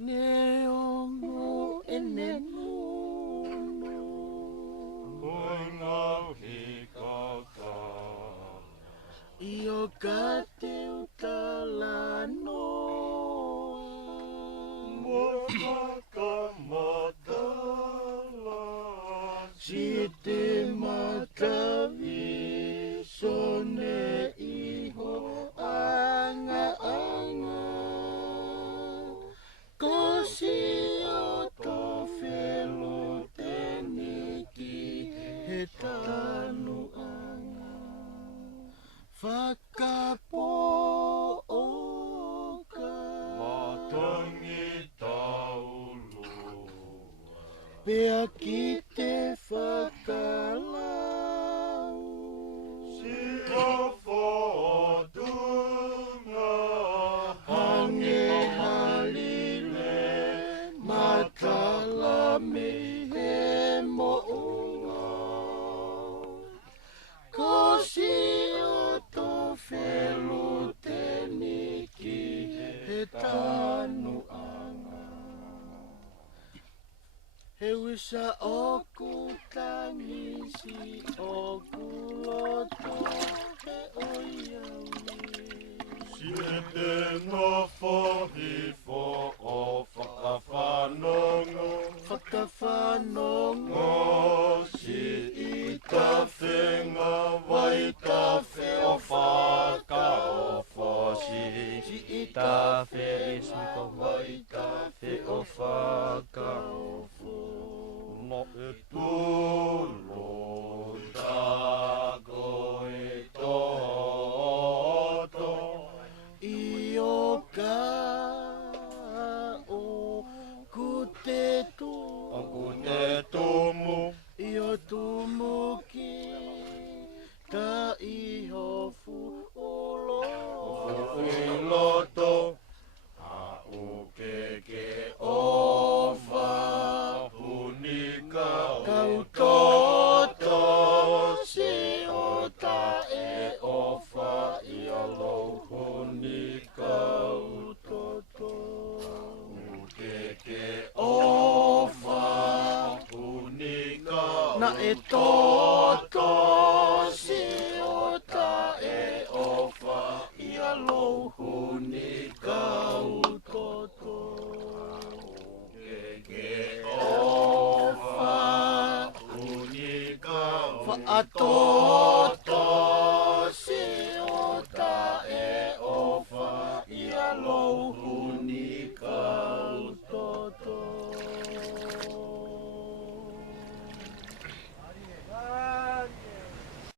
Neongo enenu Ngau hikaka Io kate utalano Mokaka madala Site makavi Sone iho anga Kosi oto felo teniki Hetanu anga Whakapo oka Matangi taulu Pea ki te whakalau Sia whatunga Hange halile Matalame he mo'unga Kosi oto whelu teniki He tanu anga He wisa oku tangisi Oku loto he oiawi Siete ngā whahifo o whakawhanongo Whakawhanongo Ngō si i tawhenga wai tawhe o whakaofo Si i tawhe ismiko wai tawhe o whakaofo No e tūlo tāko e tōto Io ka o kutetu Aku te tumu Io tumuki Ka iho fu olo Loto A ukeke o whapunika Kau toto si o ta e o wha I a lohuni kau toto Ukeke O wha whapunika Na e toto si